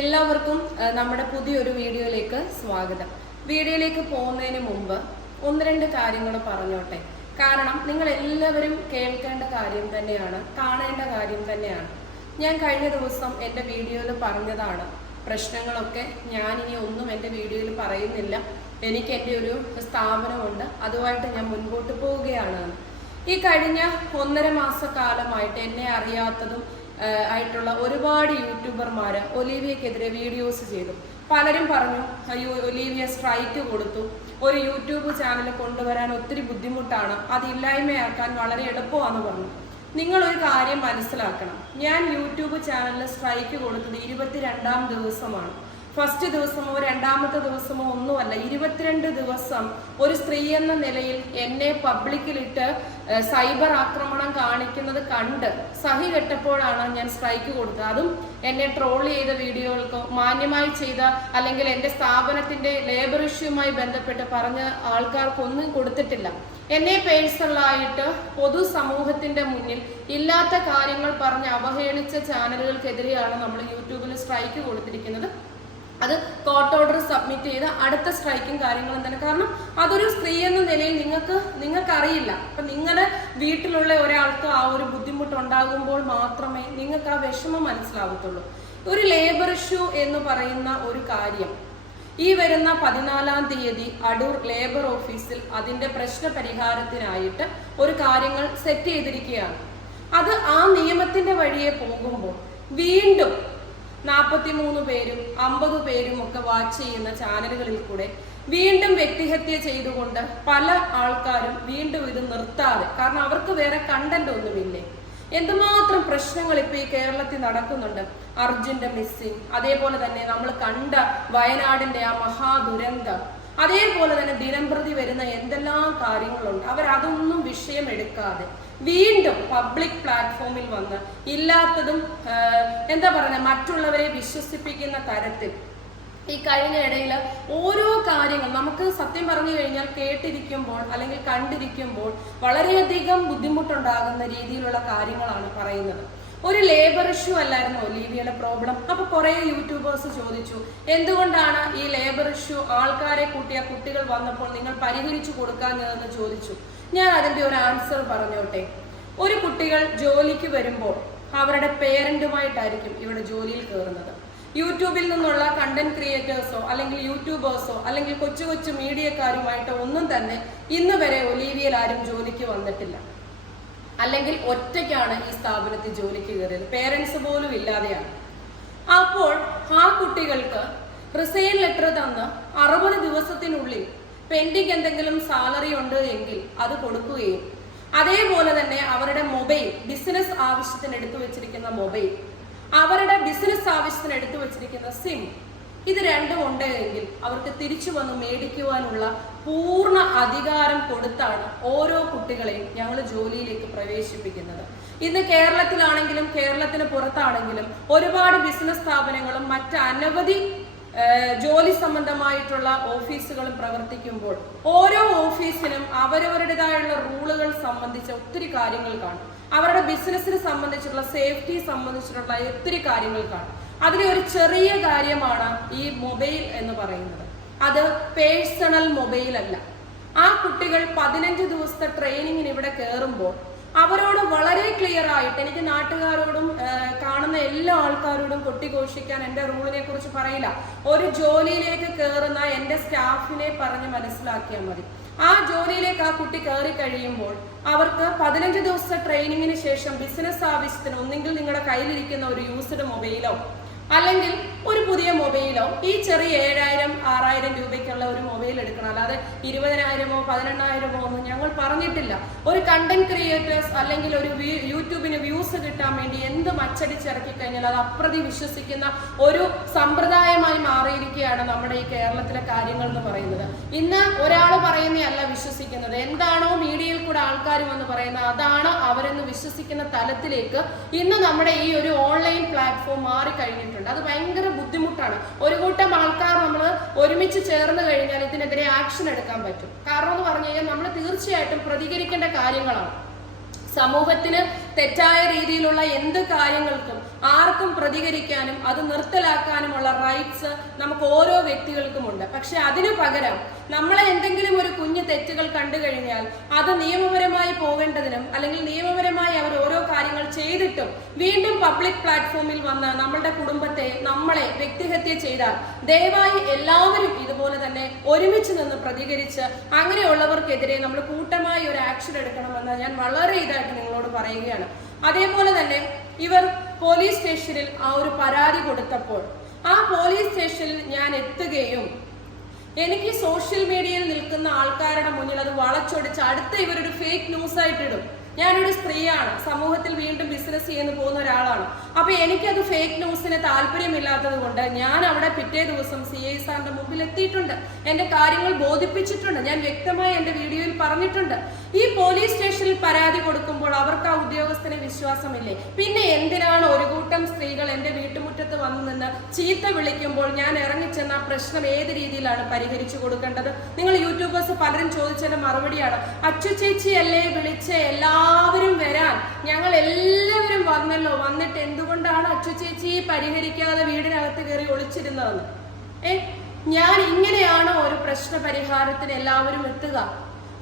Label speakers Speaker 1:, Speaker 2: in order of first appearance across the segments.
Speaker 1: എല്ലാവർക്കും നമ്മുടെ പുതിയൊരു വീഡിയോയിലേക്ക് സ്വാഗതം. വീഡിയോയിലേക്ക് പോകുന്നതിന് മുമ്പ് ഒന്ന് രണ്ട് കാര്യങ്ങൾ പറഞ്ഞോട്ടെ. കാരണം നിങ്ങൾ എല്ലാവരും കേൾക്കേണ്ട കാര്യം തന്നെയാണ് കാണേണ്ട കാര്യം തന്നെയാണ്. ഞാൻ കഴിഞ്ഞ ദിവസം എന്റെ വീഡിയോയിൽ പറഞ്ഞതാണ് പ്രശ്നങ്ങളൊക്കെ ഞാൻ ഇനി ഒന്നും എന്റെ വീഡിയോയിൽ പറയുന്നില്ല. എനിക്ക് എന്റെ ഒരു സ്ഥാപനമുണ്ട് അതുമായിട്ട് ഞാൻ മുൻപോട്ട് പോവുകയാണ്. ഈ കഴിഞ്ഞ ഒന്നര മാസക്കാലമായിട്ട് എന്നെ അറിയാത്തതും ആയിട്ടുള്ള ഒരുപാട് യൂട്യൂബർമാർ ഒലീവിയക്കെതിരെ വീഡിയോസ് ചെയ്തു. പലരും പറഞ്ഞു അയ്യോ ഒലീവിയ സ്ട്രൈക്ക് കൊടുത്തു. ഒരു യൂട്യൂബ് ചാനൽ കൊണ്ടുവരാൻ ഒത്തിരി ബുദ്ധിമുട്ടാണ്. അത് ഇല്ലായ്മയാക്കാൻ വളരെ എളുപ്പമാണെന്ന് പറഞ്ഞു. നിങ്ങൾ ഒരു കാര്യം മനസ്സിലാക്കണം. ഞാൻ യൂട്യൂബ് ചാനലിൽ സ്ട്രൈക്ക് കൊടുത്തത് ഇരുപത്തിരണ്ടാം ദിവസമാണ്. ഫസ്റ്റ് ദിവസമോ രണ്ടാമത്തെ ദിവസമോ ഒന്നുമല്ല ഇരുപത്തിരണ്ട് ദിവസം ഒരു സ്ത്രീ എന്ന നിലയിൽ എന്നെ പബ്ലിക്കിലിട്ട് സൈബർ ആക്രമണം കാണിക്കുന്നത് കണ്ട് സഹി കെട്ടപ്പോഴാണ് ഞാൻ സ്ട്രൈക്ക് കൊടുത്തത്. അതും എന്നെ ട്രോൾ ചെയ്ത വീഡിയോകൾക്കോ മാന്യമായി ചെയ്ത അല്ലെങ്കിൽ എന്റെ സ്ഥാപനത്തിന്റെ ലേബർ ഇഷ്യൂമായി ബന്ധപ്പെട്ട് പറഞ്ഞ ആൾക്കാർക്കൊന്നും കൊടുത്തിട്ടില്ല. എന്നെ പേഴ്സണലായിട്ട് പൊതുസമൂഹത്തിന്റെ മുന്നിൽ ഇല്ലാത്ത കാര്യങ്ങൾ പറഞ്ഞ് അവഹേളിച്ച ചാനലുകൾക്കെതിരെയാണ് നമ്മൾ യൂട്യൂബിൽ സ്ട്രൈക്ക് കൊടുത്തിരിക്കുന്നത്. അത് കോർട്ട് ഓർഡർ സബ്മിറ്റ് ചെയ്ത് അടുത്ത സ്ട്രൈക്കും കാര്യങ്ങളും തന്നെ. കാരണം അതൊരു സ്ത്രീ എന്ന നിലയിൽ നിങ്ങൾക്ക് നിങ്ങൾക്കറിയില്ല. അപ്പൊ നിങ്ങളുടെ വീട്ടിലുള്ള ഒരാൾക്ക് ആ ഒരു ബുദ്ധിമുട്ട് ഉണ്ടാകുമ്പോൾ മാത്രമേ നിങ്ങൾക്ക് ആ വിഷമം മനസ്സിലാവത്തുള്ളൂ. ഒരു ലേബർ ഇഷ്യൂ എന്ന് പറയുന്ന ഒരു കാര്യം. ഈ വരുന്ന പതിനാലാം തീയതി അടൂർ ലേബർ ഓഫീസിൽ അതിന്റെ പ്രശ്ന പരിഹാരത്തിനായിട്ട് ഒരു കാര്യങ്ങൾ സെറ്റ് ചെയ്തിരിക്കുകയാണ്. അത് ആ നിയമത്തിന്റെ വഴിയെ പോകുമ്പോൾ വീണ്ടും നാൽപ്പത്തിമൂന്ന് പേരും അമ്പത് പേരും ഒക്കെ വാച്ച് ചെയ്യുന്ന ചാനലുകളിൽ കൂടെ വീണ്ടും വ്യക്തിഹത്യ ചെയ്തുകൊണ്ട് പല ആൾക്കാരും വീണ്ടും ഇത് നിർത്താതെ കാരണം അവർക്ക് വേറെ കണ്ടന്റ് ഒന്നുമില്ലേ? എന്തുമാത്രം പ്രശ്നങ്ങൾ ഇപ്പൊ ഈ കേരളത്തിൽ നടക്കുന്നുണ്ട്? അർജുന്റെ മിസ്സിങ് അതേപോലെ തന്നെ നമ്മൾ കണ്ട വയനാടിന്റെ ആ മഹാദുരന്തം. അതേപോലെ തന്നെ ദിനംപ്രതി വരുന്ന എന്തെല്ലാം കാര്യങ്ങളുണ്ട്. അവരതൊന്നും വിഷയം എടുക്കാതെ വീണ്ടും പബ്ലിക് പ്ലാറ്റ്ഫോമിൽ വന്ന് ഇല്ലാത്തതും എന്താ പറയുക മറ്റുള്ളവരെ വിശ്വസിപ്പിക്കുന്ന തരത്തിൽ ഈ കഴിഞ്ഞ ഇടയിൽ ഓരോ കാര്യങ്ങൾ നമുക്ക് സത്യം പറഞ്ഞു കഴിഞ്ഞാൽ കേട്ടിരിക്കുമ്പോൾ അല്ലെങ്കിൽ കണ്ടിരിക്കുമ്പോൾ വളരെയധികം ബുദ്ധിമുട്ടുണ്ടാകുന്ന രീതിയിലുള്ള കാര്യങ്ങളാണ് പറയുന്നത്. ഒരു ലേബർ ഇഷ്യൂ അല്ലായിരുന്നു ഒലീവിയയുടെ പ്രോബ്ലം അപ്പൊ കുറെ യൂട്യൂബേഴ്സ് ചോദിച്ചു എന്തുകൊണ്ടാണ് ഈ ലേബർ ഇഷ്യൂ ആൾക്കാരെ കൂട്ടിയ കുട്ടികൾ വന്നപ്പോൾ നിങ്ങൾ പരിഹരിച്ചു കൊടുക്കാഞ്ഞതെന്ന് ചോദിച്ചു? ഞാൻ അതിന്റെ ഒരു ആൻസർ പറഞ്ഞോട്ടെ. ഒരു കുട്ടികൾ ജോലിക്ക് വരുമ്പോൾ അവരുടെ പേരന്റുമായിട്ടായിരിക്കും ഇവിടെ ജോലിയിൽ കയറുന്നത്. യൂട്യൂബിൽ നിന്നുള്ള കണ്ടന്റ് ക്രിയേറ്റേഴ്സോ അല്ലെങ്കിൽ യൂട്യൂബേഴ്സോ അല്ലെങ്കിൽ കൊച്ചു കൊച്ചു മീഡിയക്കാരുമായിട്ട് ഒന്നും തന്നെ ഇന്ന് വരെ ഒലീവിയയിൽ ആരും ജോലിക്ക് വന്നിട്ടില്ല. അല്ലെങ്കിൽ ഒറ്റയ്ക്കാണ് ഈ സ്ഥാപനത്തിൽ ജോലിക്ക് കയറിയത്. പേരൻസ് പോലും ഇല്ലാതെയാണ്. അപ്പോൾ ആ കുട്ടികൾക്ക് റിസൈൻ ലെറ്റർ തന്ന് അറുപത് ദിവസത്തിനുള്ളിൽ പെൻഡിങ് എന്തെങ്കിലും സാലറി ഉണ്ട് എങ്കിൽ അത് കൊടുക്കുകയും അതേപോലെ തന്നെ അവരുടെ മൊബൈൽ ബിസിനസ് ആവശ്യത്തിന് എടുത്തു വെച്ചിരിക്കുന്ന മൊബൈൽ അവരുടെ ബിസിനസ് ആവശ്യത്തിന് എടുത്തു വെച്ചിരിക്കുന്ന സിം ഇത് രണ്ടും ഉണ്ട് എങ്കിൽ അവർക്ക് തിരിച്ചു വന്ന് മേടിക്കുവാനുള്ള പൂർണ അധികാരം കൊടുത്താണ് ഓരോ കുട്ടികളെയും ഞങ്ങൾ ജോലിയിലേക്ക് പ്രവേശിപ്പിക്കുന്നത്. ഇന്ന് കേരളത്തിലാണെങ്കിലും കേരളത്തിന് പുറത്താണെങ്കിലും ഒരുപാട് ബിസിനസ് സ്ഥാപനങ്ങളും മറ്റ് അനവധി ജോലി സംബന്ധമായിട്ടുള്ള ഓഫീസുകളും പ്രവർത്തിക്കുമ്പോൾ ഓരോ ഓഫീസിനും അവരവരുടേതായുള്ള റൂളുകൾ സംബന്ധിച്ച ഒത്തിരി കാര്യങ്ങൾ കാണും. അവരുടെ ബിസിനസ്സിനെ സംബന്ധിച്ചുള്ള സേഫ്റ്റി സംബന്ധിച്ചിട്ടുള്ള ഒത്തിരി കാര്യങ്ങൾ കാണും. അതിലെ ഒരു ചെറിയ കാര്യമാണ് ഈ മൊബൈൽ എന്ന് പറയുന്നത്. അത് പേഴ്സണൽ മൊബൈൽ അല്ല. ആ കുട്ടികൾ പതിനഞ്ച് ദിവസത്തെ ട്രെയിനിങ്ങിന് ഇവിടെ കയറുമ്പോൾ അവരോട് വളരെ ക്ലിയർ ആയിട്ട് എനിക്ക് നാട്ടുകാരോടും കാണുന്ന എല്ലാ ആൾക്കാരോടും കൊട്ടിഘോഷിക്കാൻ എന്റെ റൂളിനെ കുറിച്ച് പറയില്ല. ഒരു ജോലിയിലേക്ക് കയറുന്ന എന്റെ സ്റ്റാഫിനെ പറഞ്ഞ് മനസ്സിലാക്കിയാൽ മതി. ആ ജോലിയിലേക്ക് ആ കുട്ടി കയറി കഴിയുമ്പോൾ അവർക്ക് പതിനഞ്ച് ദിവസത്തെ ട്രെയിനിങ്ങിന് ശേഷം ബിസിനസ് ആവശ്യത്തിന് ഒന്നെങ്കിൽ നിങ്ങളുടെ കയ്യിലിരിക്കുന്ന ഒരു യൂസ്ഡ് മൊബൈലോ അല്ലെങ്കിൽ ഒരു പുതിയ മൊബൈലോ ഈ ചെറിയ ഏഴായിരം ആറായിരം രൂപയ്ക്കുള്ള ഒരു മൊബൈൽ എടുക്കണം. അല്ലാതെ ഇരുപതിനായിരമോ പതിനെണ്ണായിരമോ ഒന്നും ഞങ്ങൾ പറഞ്ഞിട്ടില്ല. ഒരു കണ്ടന്റ് ക്രിയേറ്റേഴ്സ് അല്ലെങ്കിൽ ഒരു യൂട്യൂബിന് വ്യൂസ് കിട്ടാൻ വേണ്ടി എന്ത് മച്ചടിച്ചിറക്കി കഴിഞ്ഞാൽ അത് അപ്രതി വിശ്വസിക്കുന്ന ഒരു സമ്പ്രദായമായി മാറിയിരിക്കുകയാണ് നമ്മുടെ ഈ കേരളത്തിലെ കാര്യങ്ങൾ എന്ന് പറയുന്നത്. ഇന്ന് ഒരാൾ പറയുന്നതല്ല വിശ്വസിക്കുന്നത്. എന്താണോ മീഡിയയിൽ കൂടെ ആൾക്കാരും എന്ന് പറയുന്നത്. അതാണ് അവരെന്ന് വിശ്വസിക്കുന്ന തലത്തിലേക്ക് ഇന്ന് നമ്മുടെ ഈ ഒരു ഓൺലൈൻ പ്ലാറ്റ്ഫോം മാറിക്കഴിഞ്ഞിട്ടുണ്ട് അത് ഭയങ്കര ബുദ്ധിമുട്ടാണ്. ഒരു കൂട്ടം ആൾക്കാർ നമ്മൾ ഒരുമിച്ച് ചേർന്ന് കഴിഞ്ഞാൽ ഇതിനെതിരെ ആക്ഷൻ എടുക്കാൻ പറ്റും. കാരണം എന്ന് പറഞ്ഞു കഴിഞ്ഞാൽ നമ്മൾ തീർച്ചയായിട്ടും പ്രതികരിക്കേണ്ട കാര്യങ്ങളാണ്. സമൂഹത്തിന് തെറ്റായ രീതിയിലുള്ള എന്ത് കാര്യങ്ങൾക്കും ആർക്കും പ്രതികരിക്കാനും അത് നിർത്തലാക്കാനുമുള്ള റൈറ്റ്സ് നമുക്ക് ഓരോ വ്യക്തികൾക്കുമുണ്ട്. പക്ഷെ അതിനു പകരം നമ്മളെ എന്തെങ്കിലും ഒരു കുഞ്ഞു തെറ്റുകൾ കണ്ടു കഴിഞ്ഞാൽ അത് നിയമപരമായി പോകേണ്ടതിനും അല്ലെങ്കിൽ നിയമപരമായി അവർ ഓരോ കാര്യങ്ങൾ ചെയ്തിട്ടും വീണ്ടും പബ്ലിക് പ്ലാറ്റ്ഫോമിൽ വന്ന് നമ്മളുടെ കുടുംബത്തെ നമ്മളെ വ്യക്തിഹത്യ ചെയ്താൽ ദയവായി എല്ലാവരും ഇതുപോലെ തന്നെ ഒരുമിച്ച് നിന്ന് പ്രതികരിച്ച് അങ്ങനെയുള്ളവർക്കെതിരെ നമ്മൾ കൂട്ടമായി ഒരു ആക്ഷൻ എടുക്കണമെന്ന് ഞാൻ വളരെ ഇതായിട്ട് നിങ്ങളോട് പറയുകയാണ്. അതേപോലെ തന്നെ ഇവർ പോലീസ് സ്റ്റേഷനിൽ ആ ഒരു പരാതി കൊടുത്തപ്പോൾ ആ പോലീസ് സ്റ്റേഷനിൽ ഞാൻ എത്തുകയും എനിക്ക് സോഷ്യൽ മീഡിയയിൽ നിൽക്കുന്ന ആൾക്കാരുടെ മുന്നിൽ അത് വളച്ചൊടിച്ച് അടുത്ത ഇവരൊരു ഫേക്ക് ന്യൂസ് ആയിട്ട് ഇടും. ഞാനൊരു സ്ത്രീയാണ്. സമൂഹത്തിൽ വീണ്ടും ബിസിനസ് ചെയ്യുന്ന പോകുന്ന ഒരാളാണ്. അപ്പൊ എനിക്കത് ഫേക്ക് ന്യൂസിന് താല്പര്യമില്ലാത്തത് കൊണ്ട് ഞാൻ അവിടെ പിറ്റേ ദിവസം സി ഐ സാറിന്റെ മുമ്പിൽ എത്തിയിട്ടുണ്ട്. എന്റെ കാര്യങ്ങൾ ബോധിപ്പിച്ചിട്ടുണ്ട്. ഞാൻ വ്യക്തമായി എന്റെ വീഡിയോയിൽ പറഞ്ഞിട്ടുണ്ട്. ഈ പോലീസ് സ്റ്റേഷനിൽ പരാതി കൊടുക്കുമ്പോൾ അവർക്ക് ആ ഉദ്യോഗസ്ഥനെ വിശ്വാസമില്ലേ? പിന്നെ എന്തിനാണ് ഒരു കൂട്ടം സ്ത്രീകൾ എന്റെ വീട്ടുമുറ്റത്ത് വന്നു നിന്ന് ചീത്ത വിളിക്കുമ്പോൾ ഞാൻ ഇറങ്ങിച്ചെന്ന പ്രശ്നം ഏത് രീതിയിലാണ് പരിഹരിച്ചു കൊടുക്കേണ്ടത്? നിങ്ങൾ യൂട്യൂബേഴ്സ് പലരും ചോദിച്ചതിന്റെ മറുപടിയാണ്. അച്ചു വിളിച്ച? വിളിച്ച് എല്ലാവരും വരാൻ. ഞങ്ങൾ എല്ലാവരും വന്നല്ലോ. വന്നിട്ട് എന്തുകൊണ്ടാണ് അച്ചു ചേച്ചി പരിഹരിക്കാതെ വീടിനകത്ത് കയറി ഒളിച്ചിരുന്നതെന്ന്? ഏ? ഞാൻ ഇങ്ങനെയാണോ ഒരു പ്രശ്ന പരിഹാരത്തിന് എല്ലാവരും എത്തുക?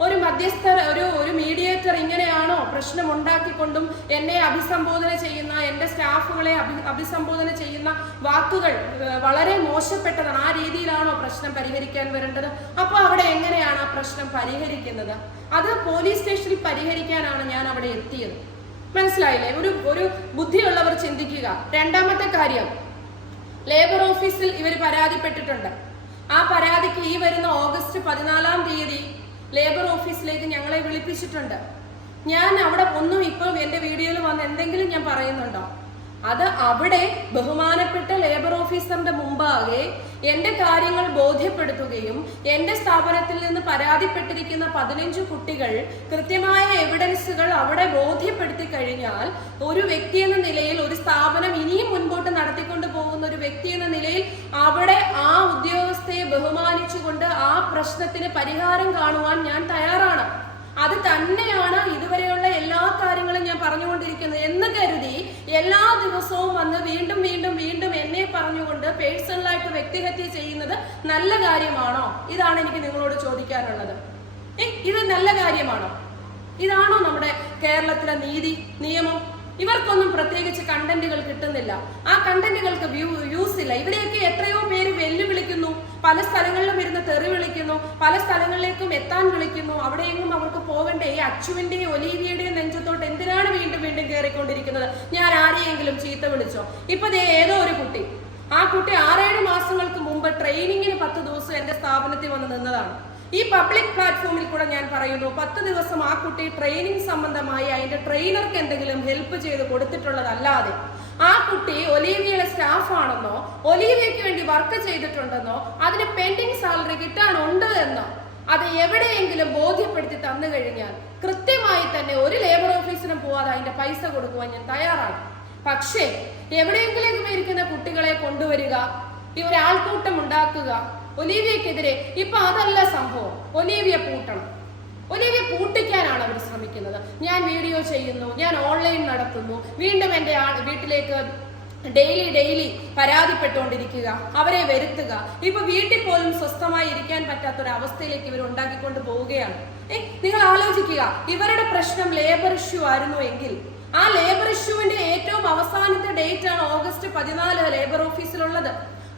Speaker 1: ഒരു മധ്യസ്ഥർ ഒരു ഒരു മീഡിയേറ്റർ ഇങ്ങനെയാണോ പ്രശ്നം ഉണ്ടാക്കിക്കൊണ്ടും എന്നെ അഭിസംബോധന ചെയ്യുന്ന എന്റെ സ്റ്റാഫുകളെ അഭി അഭിസംബോധന ചെയ്യുന്ന വാക്കുകൾ വളരെ മോശപ്പെട്ടതാണ്. ആ രീതിയിലാണോ പ്രശ്നം പരിഹരിക്കാൻ വരേണ്ടത്? അപ്പോൾ അവിടെ എങ്ങനെയാണ് ആ പ്രശ്നം പരിഹരിക്കുന്നത്? അത് പോലീസ് സ്റ്റേഷനിൽ പരിഹരിക്കാനാണ് ഞാൻ അവിടെ എത്തിയത്. മനസ്സിലായില്ലേ? ഒരു ഒരു ബുദ്ധിയുള്ളവർ ചിന്തിക്കുക. രണ്ടാമത്തെ കാര്യം ലേബർ ഓഫീസിൽ ഇവർ പരാതിപ്പെട്ടിട്ടുണ്ട്. ആ പരാതിക്ക് ഈ വരുന്ന ഓഗസ്റ്റ് പതിനാലാം തീയതി ലേബർ ഓഫീസിലേക്ക് ഞങ്ങളെ വിളിപ്പിച്ചിട്ടുണ്ട്. ഞാൻ അവിടെ ഒന്നും ഇപ്പം എന്റെ വീഡിയോയിൽ വന്ന് എന്തെങ്കിലും ഞാൻ പറയുന്നുണ്ടോ? അത് അവിടെ ബഹുമാനപ്പെട്ട ലേബർ ഓഫീസറിന്റെ മുമ്പാകെ എന്റെ കാര്യങ്ങൾ ബോധ്യപ്പെടുത്തുകയും എന്റെ സ്ഥാപനത്തിൽ നിന്ന് പരാതിപ്പെട്ടിരിക്കുന്ന പതിനഞ്ച് കുട്ടികൾ കൃത്യമായ എവിഡൻസുകൾ അവിടെ ബോധ്യപ്പെടുത്തി കഴിഞ്ഞാൽ ഒരു വ്യക്തി എന്ന നിലയിൽ ഒരു സ്ഥാപനം ഇനിയും മുൻപോട്ട് നടത്തിക്കൊണ്ട് പോകുന്ന ഒരു വ്യക്തി എന്ന നിലയിൽ അവിടെ ആ ഉദ്യോഗസ്ഥയെ ബഹുമാനിച്ചുകൊണ്ട് ആ പ്രശ്നത്തിന് പരിഹാരം കാണുവാൻ ഞാൻ തയ്യാറാണ്. അത് തന്നെയാണ് ഇതുവരെയുള്ള എല്ലാ കാര്യങ്ങളും ഞാൻ പറഞ്ഞുകൊണ്ടിരിക്കുന്നത് എന്ന് കരുതി എല്ലാ ദിവസവും വന്ന് വീണ്ടും വീണ്ടും വീണ്ടും എന്നെ പറഞ്ഞുകൊണ്ട് പേഴ്സണലായിട്ട് വ്യക്തിഹത്യ ചെയ്യുന്നത് നല്ല കാര്യമാണോ? ഇതാണ് എനിക്ക് നിങ്ങളോട് ചോദിക്കാനുള്ളത്. ഇത് നല്ല കാര്യമാണോ? ഇതാണോ നമ്മുടെ കേരളത്തിലെ നീതി നിയമം? ഇവർക്കൊന്നും പ്രത്യേകിച്ച് കിട്ടുന്നില്ല. ആ കണ്ടന്റുകൾക്ക് വ്യൂ യൂസ് ഇല്ല. ഇവരെയൊക്കെ എത്രയോ പേര് വെല്ലുവിളിക്കുന്നു. പല സ്ഥലങ്ങളിലും ഇരുന്ന് തെറി വിളിക്കുന്നു. പല സ്ഥലങ്ങളിലേക്കും എത്താൻ വിളിക്കുന്നു. അവിടെയെങ്കിലും അവർക്ക് പോകണ്ടേ ഈ അച്ചുവിന്റെയും ഒലീവിയുടെയും നെഞ്ചത്തോട്ട് എന്തിനാണ് വീണ്ടും വീണ്ടും കയറിക്കൊണ്ടിരിക്കുന്നത് ഞാൻ ആരെയെങ്കിലും ചീത്ത വിളിച്ചോ? ഇപ്പൊ ഏതോ ഒരു കുട്ടി. ആ കുട്ടി ആറേഴ് മാസങ്ങൾക്ക് മുമ്പ് ട്രെയിനിങ്ങിന് പത്ത് ദിവസം എന്റെ സ്ഥാപനത്തിൽ വന്ന് നിന്നതാണ്. ഈ പബ്ലിക് പ്ലാറ്റ്ഫോമിൽ കൂടെ ഞാൻ പറയുന്നു പത്ത് ദിവസം ആ കുട്ടി ട്രെയിനിങ് സംബന്ധമായി അതിന്റെ ട്രെയിനർക്ക് എന്തെങ്കിലും ഹെൽപ്പ് ചെയ്ത് കൊടുത്തിട്ടുള്ളതല്ലാതെ ആ കുട്ടി ഒലീവിയയുടെ സ്റ്റാഫ് ആണെന്നോ ഒലീവിയയ്ക്ക് വേണ്ടി വർക്ക് ചെയ്തിട്ടുണ്ടെന്നോ അതിന് പെൻഡിങ് സാലറി കിട്ടാനുണ്ട് എന്നോ അത് എവിടെയെങ്കിലും ബോധ്യപ്പെടുത്തി തന്നു കഴിഞ്ഞാൽ കൃത്യമായി തന്നെ ഒരു ലേബർ ഓഫീസിനും പോവാതെ അതിന്റെ പൈസ കൊടുക്കുവാൻ ഞാൻ തയ്യാറാണ്. പക്ഷേ എവിടെയെങ്കിലും ഇരിക്കുന്ന കുട്ടികളെ കൊണ്ടുവരിക ആൾക്കൂട്ടം ഉണ്ടാക്കുക ഒലീവിയക്കെതിരെ ഇപ്പൊ അതല്ല സംഭവം. ഒലീവിയ പൂട്ടണം. ഒലീവിയ കൂട്ടിക്കാനാണ് അവർ ശ്രമിക്കുന്നത്. ഞാൻ വീഡിയോ ചെയ്യുന്നു ഞാൻ ഓൺലൈൻ നടത്തുന്നു വീണ്ടും എന്റെ ആ- വീട്ടിലേക്ക് ഡെയിലി ഡെയിലി പരാതിപ്പെട്ടുകൊണ്ടിരിക്കുക അവരെ വരുത്തുക. ഇപ്പൊ വീട്ടിൽ പോലും സ്വസ്ഥമായി ഇരിക്കാൻ പറ്റാത്ത ഒരു അവസ്ഥയിലേക്ക് ഇവർ ഉണ്ടാക്കിക്കൊണ്ട് പോവുകയാണ്. ഏ നിങ്ങൾ ആലോചിക്കുക ഇവരുടെ പ്രശ്നം ലേബർ ഇഷ്യൂ ആയിരുന്നു എങ്കിൽ ആ ലേബർ ഇഷ്യൂവിന്റെ ഏറ്റവും അവസാനത്തെ ഡേറ്റ് ആണ് ഓഗസ്റ്റ് പതിനാല് ലേബർ ഓഫീസിലുള്ളത്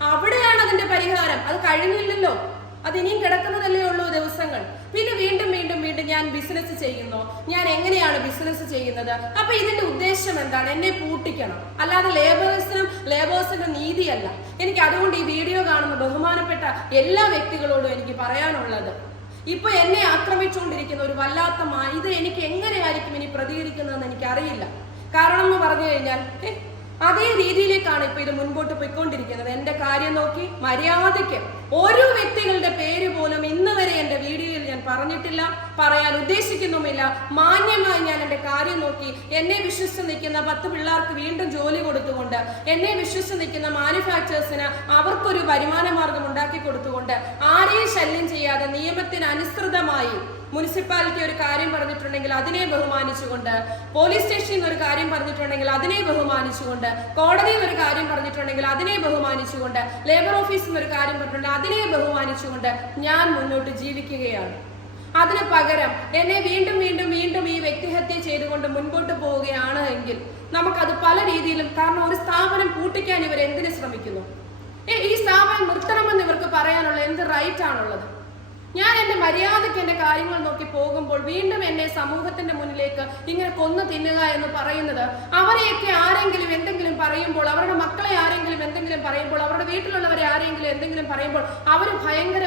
Speaker 1: അവിടെയാണ് അതിന്റെ പരിഹാരം. അത് കഴിഞ്ഞില്ലല്ലോ. അത് ഇനിയും കിടക്കുന്നതല്ലേ ഉള്ളൂ ദിവസങ്ങൾ. പിന്നെ വീണ്ടും വീണ്ടും വീണ്ടും ഞാൻ ബിസിനസ് ചെയ്യുന്നു. ഞാൻ എങ്ങനെയാണ് ബിസിനസ് ചെയ്യുന്നത്? അപ്പൊ ഇതിന്റെ ഉദ്ദേശം എന്താണ്? എന്നെ പൂട്ടിക്കണം. അല്ലാതെ ലേബേഴ്സിനും ലേബേഴ്സിന്റെ നീതിയല്ല. എനിക്ക് അതുകൊണ്ട് ഈ വീഡിയോ കാണുന്ന ബഹുമാനപ്പെട്ട എല്ലാ വ്യക്തികളോടും എനിക്ക് പറയാനുള്ളത് ഇപ്പൊ എന്നെ ആക്രമിച്ചുകൊണ്ടിരിക്കുന്ന ഒരു വല്ലാത്ത ഇത് എനിക്ക് എങ്ങനെയായിരിക്കും ഇനി പ്രതികരിക്കുന്നതെന്ന് എനിക്ക് അറിയില്ല കാരണം എന്ന് പറഞ്ഞു കഴിഞ്ഞാൽ അതേ രീതിയിലേക്കാണ് ഇപ്പൊ ഇത് മുൻപോട്ട് പോയിക്കൊണ്ടിരിക്കുന്നത്. എന്റെ കാര്യം നോക്കി മര്യാദയ്ക്ക് ഓരോ വ്യക്തികളുടെ പേര് പോലും ഇന്ന് വരെ എന്റെ വീഡിയോയിൽ ഞാൻ പറഞ്ഞിട്ടില്ല പറയാൻ ഉദ്ദേശിക്കുന്നുമില്ല. മാന്യമായി ഞാൻ എന്റെ കാര്യം നോക്കി എന്നെ വിശ്വസിച്ച് നിൽക്കുന്ന പത്ത് പിള്ളേർക്ക് വീണ്ടും ജോലി കൊടുത്തുകൊണ്ട് എന്നെ വിശ്വസിച്ച് നിൽക്കുന്ന മാനുഫാക്ചേഴ്സിന് അവർക്കൊരു വരുമാന മാർഗം ഉണ്ടാക്കി കൊടുത്തുകൊണ്ട് ആരെയും ശല്യം ചെയ്യാതെ നിയമത്തിന് അനുസൃതമായി മുനിസിപ്പാലിറ്റി ഒരു കാര്യം പറഞ്ഞിട്ടുണ്ടെങ്കിൽ അതിനെ ബഹുമാനിച്ചുകൊണ്ട് പോലീസ് സ്റ്റേഷനിൽ നിന്ന് ഒരു കാര്യം പറഞ്ഞിട്ടുണ്ടെങ്കിൽ അതിനെ ബഹുമാനിച്ചുകൊണ്ട് കോടതിയിൽ ഒരു കാര്യം പറഞ്ഞിട്ടുണ്ടെങ്കിൽ അതിനെ ബഹുമാനിച്ചുകൊണ്ട് ലേബർ ഓഫീസിൽ നിന്ന് ഒരു കാര്യം പറഞ്ഞിട്ടുണ്ടെങ്കിൽ അതിനെ ബഹുമാനിച്ചുകൊണ്ട് ഞാൻ മുന്നോട്ട് ജീവിക്കുകയാണ്. അതിന് പകരം എന്നെ വീണ്ടും വീണ്ടും വീണ്ടും ഈ വ്യക്തിഹത്യ ചെയ്തുകൊണ്ട് മുൻപോട്ട് പോവുകയാണ് എങ്കിൽ നമുക്കത് പല രീതിയിലും കാരണം ഒരു സ്ഥാപനം പൂട്ടിക്കാൻ ഇവർ എന്തിനു ശ്രമിക്കുന്നു? ഈ സ്ഥാപനം നിർത്തണമെന്ന് ഇവർക്ക് പറയാനുള്ള എന്ത് റൈറ്റ് ആണുള്ളത്? ഞാൻ എന്റെ മര്യാദയ്ക്ക് എന്റെ കാര്യങ്ങൾ നോക്കി പോകുമ്പോൾ വീണ്ടും എന്നെ സമൂഹത്തിന്റെ മുന്നിലേക്ക് ഇങ്ങനെ കൊന്നു തിന്നുക എന്ന് പറയുന്നത് അവരെയൊക്കെ ആരെങ്കിലും എന്തെങ്കിലും പറയുമ്പോൾ അവരുടെ മക്കളെ ആരെങ്കിലും എന്തെങ്കിലും പറയുമ്പോൾ അവരുടെ വീട്ടിലുള്ളവരെ ആരെങ്കിലും എന്തെങ്കിലും പറയുമ്പോൾ അവർ ഭയങ്കര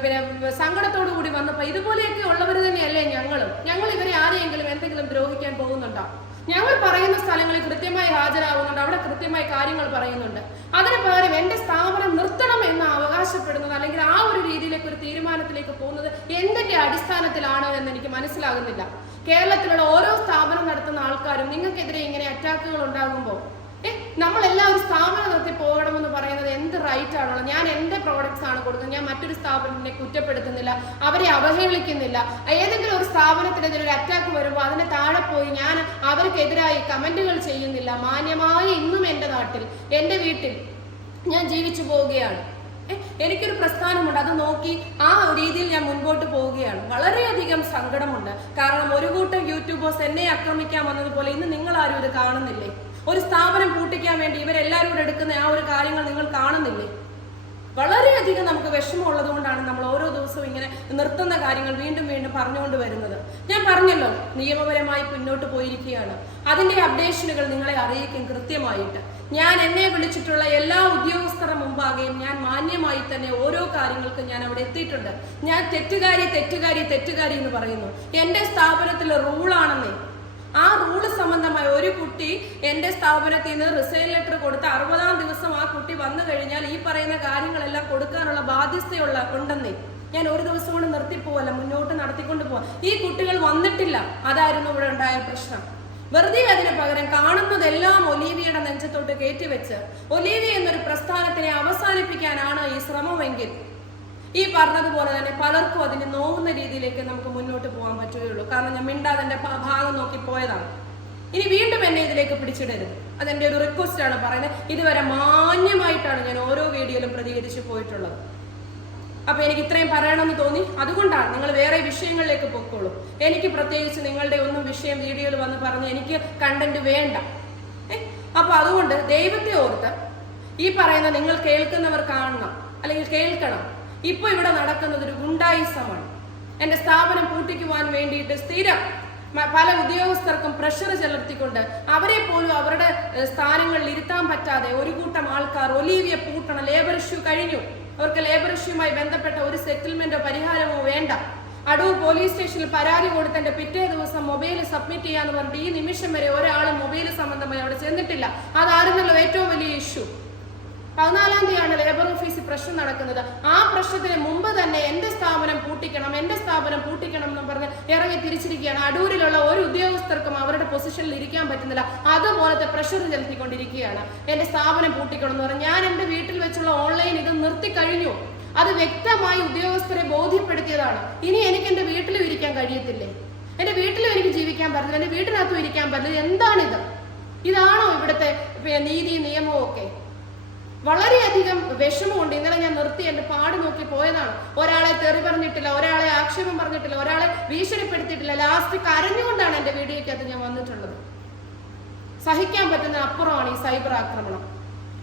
Speaker 1: പിന്നെ സങ്കടത്തോടു കൂടി വന്നപ്പോൾ ഇതുപോലെയൊക്കെ ഉള്ളവർ തന്നെയല്ലേ ഞങ്ങളും? ഞങ്ങൾ ഇവരെ ആരെയെങ്കിലും എന്തെങ്കിലും ദ്രോഹിക്കാൻ പോകുന്നുണ്ടോ? ഞങ്ങൾ പറയുന്ന സ്ഥലങ്ങളിൽ കൃത്യമായി ഹാജരാകുന്നുണ്ട്. അവിടെ കൃത്യമായി കാര്യങ്ങൾ പറയുന്നുണ്ട്. അതിന് പകരം എന്റെ സ്ഥാപനം നിർത്തണം എന്ന് അവകാശപ്പെടുന്നത് അല്ലെങ്കിൽ ആ ഒരു രീതിയിലേക്ക് ഒരു തീരുമാനത്തിലേക്ക് പോകുന്നത് എന്തൊക്കെ അടിസ്ഥാനത്തിലാണ് എന്ന് എനിക്ക് മനസ്സിലാകുന്നില്ല. കേരളത്തിലുള്ള ഓരോ സ്ഥാപനം നടത്തുന്ന ആൾക്കാരും നിങ്ങൾക്കെതിരെ ഇങ്ങനെ അറ്റാക്കുകൾ ഉണ്ടാകുമ്പോൾ ഏ നമ്മളെല്ലാം ഒരു സ്ഥാപനം നിർത്തി പോകണമെന്ന് പറയുന്നത് ആണല്ലോ ഞാൻ എന്റെ പ്രോഡക്ട്സ് ആണ് കൊടുക്കുന്നത്. ഞാൻ മറ്റൊരു സ്ഥാപനത്തിനെ കുറ്റപ്പെടുത്തുന്നില്ല. അവരെ അവഹേളിക്കുന്നില്ല. ഏതെങ്കിലും ഒരു സ്ഥാപനത്തിനെതിരെ ഒരു അറ്റാക്ക് വരുമ്പോൾ അതിനെ താഴെ പോയി ഞാൻ അവർക്കെതിരായി കമന്റുകൾ ചെയ്യുന്നില്ല. മാന്യമായി ഇന്നും എന്റെ നാട്ടിൽ എന്റെ വീട്ടിൽ ഞാൻ ജീവിച്ചു പോവുകയാണ്. എനിക്കൊരു പ്രസ്ഥാനമുണ്ട്. അത് നോക്കി ആ രീതിയിൽ ഞാൻ മുൻപോട്ട് പോവുകയാണ്. വളരെയധികം സങ്കടമുണ്ട്. കാരണം ഒരു കൂട്ടം യൂട്യൂബേഴ്സ് എന്നെ ആക്രമിക്കാൻ വന്നതുപോലെ ഇന്ന് നിങ്ങൾ ആരും ഇത് കാണുന്നില്ലേ? ഒരു സ്ഥാപനം പൂട്ടിക്കാൻ വേണ്ടി ഇവരെല്ലാവരും കൂടെ എടുക്കുന്ന ആ ഒരു കാര്യങ്ങൾ നിങ്ങൾ കാണുന്നില്ലേ? വളരെയധികം നമുക്ക് വിഷമമുള്ളത് കൊണ്ടാണ് നമ്മൾ ഓരോ ദിവസവും ഇങ്ങനെ നിർത്തുന്ന കാര്യങ്ങൾ വീണ്ടും വീണ്ടും പറഞ്ഞുകൊണ്ട് വരുന്നത്. ഞാൻ പറഞ്ഞല്ലോ നിയമപരമായി മുന്നോട്ട് പോയിരിക്കുകയാണ്. അതിന്റെ അപ്ഡേഷനുകൾ നിങ്ങളെ അറിയിക്കും കൃത്യമായിട്ട്. ഞാൻ എന്നെ വിളിച്ചിട്ടുള്ള എല്ലാ ഉദ്യോഗസ്ഥരുടെ മുമ്പാകെയും ഞാൻ മാന്യമായി തന്നെ ഓരോ കാര്യങ്ങൾക്കും ഞാൻ അവിടെ എത്തിയിട്ടുണ്ട്. ഞാൻ തെറ്റുകാരി തെറ്റുകാരി തെറ്റുകാരി എന്ന് പറയുന്നു. എന്റെ സ്ഥാപനത്തിലെ റൂളാണെന്നേ ആ റൂൾ സംബന്ധമായി ഒരു കുട്ടി എന്റെ സ്ഥാപനത്തിൽ നിന്ന് റിസൈൻ ലെറ്റർ കൊടുത്ത് അറുപതാം ദിവസം ആ കുട്ടി വന്നു കഴിഞ്ഞാൽ ഈ പറയുന്ന കാര്യങ്ങളെല്ലാം കൊടുക്കാനുള്ള ബാധ്യതയുള്ള ഉണ്ടെന്നേ. ഞാൻ ഒരു ദിവസം കൊണ്ട് നിർത്തിപ്പോവല്ല മുന്നോട്ട് നടത്തിക്കൊണ്ട് പോവാം. ഈ കുട്ടികൾ വന്നിട്ടില്ല. അതായിരുന്നു ഇവിടെ ഉണ്ടായ പ്രശ്നം. വെറുതെ അതിന് പകരം കാണുന്നതെല്ലാം ഒലീവിയുടെ നെഞ്ചത്തോട്ട് കയറ്റിവെച്ച് ഒലീവി എന്നൊരു പ്രസ്ഥാനത്തിനെ അവസാനിപ്പിക്കാനാണ് ഈ ശ്രമമെങ്കിൽ ഈ പറഞ്ഞതുപോലെ തന്നെ പലർക്കും അതിന് നോവുന്ന രീതിയിലേക്ക് നമുക്ക് മുന്നോട്ട് പോകാൻ പറ്റുകയുള്ളൂ. കാരണം ഞാൻ മിണ്ടാതെ ഭാഗം നോക്കി പോയതാണ്. ഇനി വീണ്ടും എന്നെ ഇതിലേക്ക് പിടിച്ചിടരുത്. അതെന്റെ ഒരു റിക്വസ്റ്റ് ആണ് പറയുന്നത്. ഇതുവരെ മാന്യമായിട്ടാണ് ഞാൻ ഓരോ വീഡിയോയിലും പ്രതികരിച്ചു പോയിട്ടുള്ളത്. അപ്പൊ എനിക്ക് ഇത്രയും പറയണമെന്ന് തോന്നി. അതുകൊണ്ടാണ് നിങ്ങൾ വേറെ വിഷയങ്ങളിലേക്ക് പൊക്കോളൂ. എനിക്ക് പ്രത്യേകിച്ച് നിങ്ങളുടെ ഒന്നും വിഷയം വീഡിയോയിൽ വന്ന് പറഞ്ഞ് എനിക്ക് കണ്ടന്റ് വേണ്ട? അപ്പൊ അതുകൊണ്ട് ദൈവത്തെ ഓർത്ത് ഈ പറയുന്ന നിങ്ങൾ കേൾക്കുന്നവർ കാണണം. അല്ലെങ്കിൽ കേൾക്കണം. ഇപ്പൊ ഇവിടെ നടക്കുന്നത് ഒരു ഗുണ്ടായിസമാണ്. എന്റെ സ്ഥാപനം പൂട്ടിക്കുവാൻ വേണ്ടിയിട്ട് സ്ഥിരം പല ഉദ്യോഗസ്ഥർക്കും പ്രഷർ ചെലുത്തിക്കൊണ്ട് അവരെ പോലും അവരുടെ സ്ഥാനങ്ങളിൽ ഇരുത്താൻ പറ്റാതെ ഒരു കൂട്ടം ആൾക്കാർ ഒലീവിയ പൂട്ടണം ലേബർ ഇഷ്യൂ കഴിഞ്ഞു. അവർക്ക് ലേബർ ഇഷ്യൂമായി ബന്ധപ്പെട്ട ഒരു സെറ്റിൽമെന്റോ പരിഹാരമോ വേണ്ട. അടൂർ പോലീസ് സ്റ്റേഷനിൽ പരാതി കൊടുത്തതിന്റെ പിറ്റേ ദിവസം മൊബൈൽ സബ്മിറ്റ് ചെയ്യാന്ന് പറഞ്ഞിട്ട് ഈ നിമിഷം വരെ ഒരാളും മൊബൈൽ സംബന്ധമായി അവിടെ ചെന്നിട്ടില്ല. അതായിരുന്നല്ലോ ഏറ്റവും വലിയ ഇഷ്യൂ പതിനാലാം തീയതിയാണ് ലേബർ ഓഫീസിൽ പ്രശ്നം നടക്കുന്നത്. ആ പ്രശ്നത്തിന് മുമ്പ് തന്നെ എന്റെ സ്ഥാപനം പൂട്ടിക്കണം എന്റെ സ്ഥാപനം പൂട്ടിക്കണം എന്ന് പറഞ്ഞ് ഇറങ്ങി തിരിച്ചിരിക്കുകയാണ്. അടൂരിലുള്ള ഒരു ഉദ്യോഗസ്ഥർക്കും അവരുടെ പൊസിഷനിൽ ഇരിക്കാൻ പറ്റുന്നില്ല. അതുപോലത്തെ പ്രഷർ ചെലുത്തിക്കൊണ്ടിരിക്കുകയാണ്. എന്റെ സ്ഥാപനം പൂട്ടിക്കണം എന്ന് പറഞ്ഞാൽ ഞാൻ എന്റെ വീട്ടിൽ വെച്ചുള്ള ഓൺലൈൻ ഇത് നിർത്തി കഴിഞ്ഞു. അത് വ്യക്തമായി ഉദ്യോഗസ്ഥരെ ബോധ്യപ്പെടുത്തിയതാണ്. ഇനി എനിക്ക് എന്റെ വീട്ടിലും ഇരിക്കാൻ കഴിയത്തില്ലേ? എന്റെ വീട്ടിലും എനിക്ക് ജീവിക്കാൻ പറ്റില്ല എന്റെ വീട്ടിനകത്തും ഇരിക്കാൻ പറ്റില്ല എന്താണിത്? ഇതാണോ ഇവിടുത്തെ നീതി നിയമവും ഒക്കെ? വളരെയധികം വിഷമമുണ്ട്. ഇന്നലെ ഞാൻ നിർത്തി എന്റെ പാട് നോക്കി പോയതാണ്. ഒരാളെ തെറി പറഞ്ഞിട്ടില്ല ഒരാളെ ആക്ഷേപം പറഞ്ഞിട്ടില്ല ഒരാളെ ഭീഷണിപ്പെടുത്തിയിട്ടില്ല. ലാസ്റ്റ് കരഞ്ഞുകൊണ്ടാണ് എന്റെ വീഡിയോയ്ക്കകത്ത് ഞാൻ വന്നിട്ടുള്ളത്. സഹിക്കാൻ പറ്റുന്ന അപ്പുറമാണ് ഈ സൈബർ ആക്രമണം.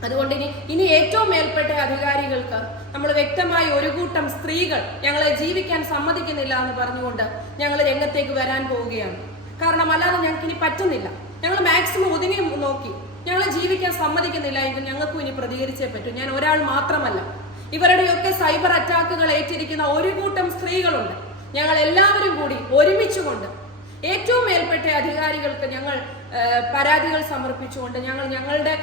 Speaker 1: അതുകൊണ്ട് ഇനി ഇനി ഏറ്റവും മേൽപ്പെട്ട അധികാരികൾക്ക് നമ്മൾ വ്യക്തമായി ഒരു കൂട്ടം സ്ത്രീകൾ ഞങ്ങളെ ജീവിക്കാൻ സമ്മതിക്കുന്നില്ല എന്ന് പറഞ്ഞുകൊണ്ട് ഞങ്ങൾ രംഗത്തേക്ക് വരാൻ പോവുകയാണ്. കാരണം അല്ലാതെ ഞങ്ങൾക്ക് ഇനി പറ്റുന്നില്ല. ഞങ്ങൾ മാക്സിമം ഒതുങ്ങി നോക്കി. ഞങ്ങളെ ജീവിക്കാൻ സമ്മതിക്കുന്നില്ല എങ്കിൽ ഞങ്ങൾക്കും ഇനി പ്രതികരിച്ചേ പറ്റൂ. ഞാൻ ഒരാൾ മാത്രമല്ല. ഇവരുടെയൊക്കെ സൈബർ അറ്റാക്കുകൾ ഏറ്റിരിക്കുന്ന ഒരു കൂട്ടം സ്ത്രീകളുണ്ട്. ഞങ്ങൾ എല്ലാവരും കൂടി ഒരുമിച്ചുകൊണ്ട് ഏറ്റവും മേൽപ്പെട്ട അധികാരികൾക്ക് ഞങ്ങൾ പരാതികൾ സമർപ്പിച്ചുകൊണ്ട് ഞങ്ങൾ ഞങ്ങളുടെ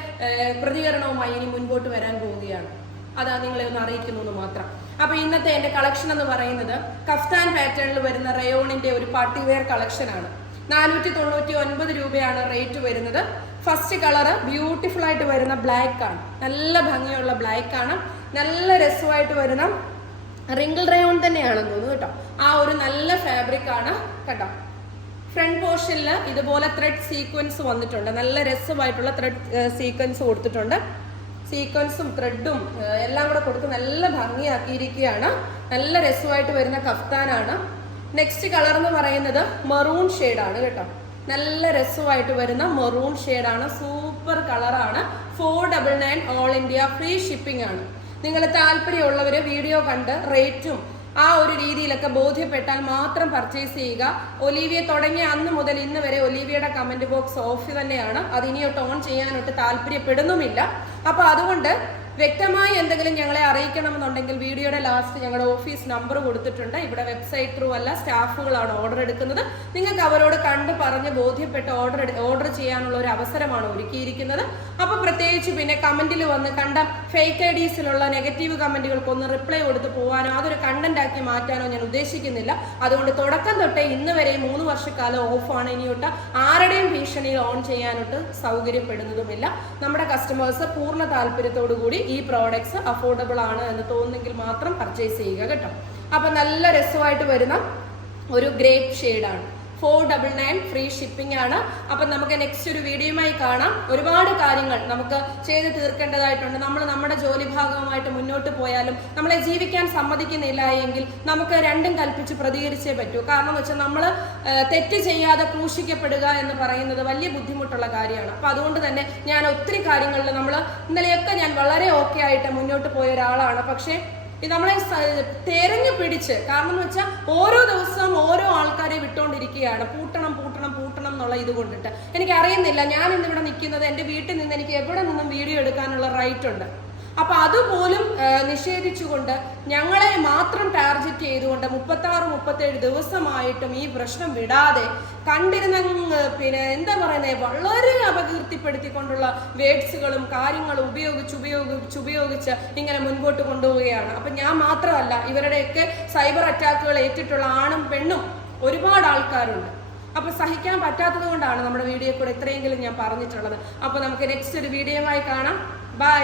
Speaker 1: പ്രതികരണവുമായി ഇനി മുൻപോട്ട് വരാൻ പോവുകയാണ്. അതാ നിങ്ങളെ ഒന്ന് അറിയിക്കുന്നു എന്ന് മാത്രം. അപ്പൊ ഇന്നത്തെ എന്റെ കളക്ഷൻ എന്ന് പറയുന്നത് കഫ്താൻ പാറ്റേണിൽ വരുന്ന റയോണിന്റെ ഒരു പാർട്ടി വെയർ കളക്ഷൻ ആണ്. നാനൂറ്റി തൊണ്ണൂറ്റി ഒൻപത് രൂപയാണ് റേറ്റ് വരുന്നത്. ഫസ്റ്റ് കളറ് ബ്യൂട്ടിഫുൾ ആയിട്ട് വരുന്ന ബ്ലാക്ക് ആണ്. നല്ല ഭംഗിയുള്ള ബ്ലാക്ക് ആണ്. നല്ല രസമായിട്ട് വരുന്ന റിങ്കിൾ റയോൺ തന്നെയാണെന്ന് തോന്നുന്നു കേട്ടോ. ആ ഒരു നല്ല ഫാബ്രിക് ആണ് കേട്ടോ. ഫ്രണ്ട് പോർഷനിൽ ഇതുപോലെ ത്രെഡ് സീക്വൻസ് വന്നിട്ടുണ്ട്. നല്ല രസമായിട്ടുള്ള ത്രെഡ് സീക്വൻസ് കൊടുത്തിട്ടുണ്ട്. സീക്വൻസും ത്രെഡും എല്ലാം കൂടെ കൊടുത്ത് നല്ല ഭംഗിയാക്കിയിരിക്കുകയാണ്. നല്ല രസമായിട്ട് വരുന്ന കഫ്താനാണ്. നെക്സ്റ്റ് കളർ എന്ന് പറയുന്നത് മെറൂൺ ഷെയ്ഡാണ് കേട്ടോ. നല്ല രസമായിട്ട് വരുന്ന മെറൂൺ ആണ്. സൂപ്പർ കളറാണ് four double nine all India free shipping ആണ്. നിങ്ങൾ താല്പര്യമുള്ളവർ വീഡിയോ കണ്ട് റേറ്റും ആ ഒരു രീതിയിലൊക്കെ ബോധ്യപ്പെട്ടാൽ മാത്രം പർച്ചേസ് ചെയ്യുക. ഒലീവിയ തുടങ്ങിയ അന്ന് മുതൽ ഇന്ന് വരെ ഒലീവിയയുടെ കമന്റ് ബോക്സ് ഓഫ് തന്നെയാണ്. അത് ഇനിയൊട്ട് ഓൺ ചെയ്യാനൊട്ട് താല്പര്യപ്പെടുന്നുമില്ല. അപ്പോൾ അതുകൊണ്ട് വ്യക്തമായി എന്തെങ്കിലും ഞങ്ങളെ അറിയിക്കണമെന്നുണ്ടെങ്കിൽ വീഡിയോയുടെ ലാസ്റ്റ് ഞങ്ങളുടെ ഓഫീസ് നമ്പർ കൊടുത്തിട്ടുണ്ട്. ഇവിടെ വെബ്സൈറ്റ് ത്രൂ അല്ല സ്റ്റാഫുകളാണ് ഓർഡർ എടുക്കുന്നത്. നിങ്ങൾക്ക് അവരോട് കണ്ട് പറഞ്ഞ് ബോധ്യപ്പെട്ട് ഓർഡർ ഓർഡർ ചെയ്യാനുള്ള ഒരു അവസരമാണ് ഒരുക്കിയിരിക്കുന്നത്. അപ്പോൾ പ്രത്യേകിച്ച് പിന്നെ കമന്റിൽ വന്ന് കണ്ട ഫേക്ക് ഐ ഡീസിലുള്ള നെഗറ്റീവ് കമന്റുകൾക്കൊന്ന് റിപ്ലൈ കൊടുത്ത് പോകാനോ അതൊരു കണ്ടന്റ് ആക്കി മാറ്റാനോ ഞാൻ ഉദ്ദേശിക്കുന്നില്ല. അതുകൊണ്ട് തുടക്കം തൊട്ടേ ഇന്ന് വരെ മൂന്ന് വർഷക്കാലം ഓഫാണ് ഇനിയൊട്ട് ആരുടെയും ഭീഷണിയിൽ ഓൺ ചെയ്യാനൊട്ട് സൗകര്യപ്പെടുന്നതുമില്ല. നമ്മുടെ കസ്റ്റമേഴ്സ് പൂർണ താല്പര്യത്തോടു കൂടി ഈ പ്രോഡക്ട്സ് അഫോർഡബിൾ ആണ് എന്ന് തോന്നുന്നെങ്കിൽ മാത്രം പർച്ചേസ് ചെയ്യുക കേട്ടോ. അപ്പൊ നല്ല രസമായിട്ട് വരുന്ന ഒരു ഗ്രേപ്പ് ഷെയ്ഡാണ് four double nine free shipping ആണ്. അപ്പൊ നമുക്ക് നെക്സ്റ്റ് ഒരു വീഡിയോയുമായി കാണാം. ഒരുപാട് കാര്യങ്ങൾ നമുക്ക് ചെയ്ത് തീർക്കേണ്ടതായിട്ടുണ്ട്. നമ്മൾ നമ്മുടെ ജോലി ഭാഗവുമായിട്ട് മുന്നോട്ട് പോയാലും നമ്മളെ ജീവിക്കാൻ സമ്മതിക്കുന്നില്ല എങ്കിൽ നമുക്ക് രണ്ടും കൽപ്പിച്ച് പ്രതികരിച്ചേ പറ്റൂ. കാരണം വെച്ചാൽ നമ്മൾ തെറ്റ് ചെയ്യാതെ ക്രൂശിക്കപ്പെടുക എന്ന് പറയുന്നത് വലിയ ബുദ്ധിമുട്ടുള്ള കാര്യമാണ്. അപ്പൊ അതുകൊണ്ട് തന്നെ ഞാൻ ഒത്തിരി കാര്യങ്ങളിൽ നമ്മൾ ഇന്നലെയൊക്കെ ഞാൻ വളരെ ഓക്കെ ആയിട്ട് മുന്നോട്ട് പോയ ഒരാളാണ്. പക്ഷേ നമ്മളെ തെരഞ്ഞു പിടിച്ച് കാരണം എന്ന് വെച്ചാൽ ഓരോ ദിവസവും ഓരോ ആൾക്കാരെ വിട്ടുകൊണ്ടിരിക്കുകയാണ് പൂട്ടണം പൂട്ടണം പൂട്ടണം എന്നുള്ള ഇത് കൊണ്ടിട്ട്. എനിക്ക് അറിയുന്നില്ല ഞാൻ ഇന്നിവിടെ നിൽക്കുന്നത് എന്റെ വീട്ടിൽ നിന്ന് എനിക്ക് എവിടെ നിന്നും വീഡിയോ എടുക്കാനുള്ള റൈറ്റ് ഉണ്ട്. അപ്പൊ അതുപോലും നിഷേധിച്ചുകൊണ്ട് ഞങ്ങളെ മാത്രം ടാർഗറ്റ് ചെയ്തുകൊണ്ട് മുപ്പത്തി ആറ് മുപ്പത്തേഴ് ദിവസമായിട്ടും ഈ പ്രശ്നം വിടാതെ കണ്ടിരുന്ന പിന്നെ എന്താ പറയുന്നത് വളരെ അപകീർത്തിപ്പെടുത്തിക്കൊണ്ടുള്ള വേഡ്സുകളും കാര്യങ്ങളും ഉപയോഗിച്ച് ഉപയോഗിച്ച് ഉപയോഗിച്ച് ഇങ്ങനെ മുൻപോട്ട് കൊണ്ടുപോവുകയാണ്. അപ്പൊ ഞാൻ മാത്രമല്ല ഇവരുടെയൊക്കെ സൈബർ അറ്റാക്കുകൾ ഏറ്റിട്ടുള്ള ആണും പെണ്ണും ഒരുപാട് ആൾക്കാരുണ്ട്. അപ്പൊ സഹിക്കാൻ പറ്റാത്തത് കൊണ്ടാണ് നമ്മുടെ വീഡിയോ കൂടെ ഇത്രയെങ്കിലും ഞാൻ പറഞ്ഞിട്ടുള്ളത്. അപ്പൊ നമുക്ക് നെക്സ്റ്റ് ഒരു വീഡിയോ ആയി കാണാം. ബൈ.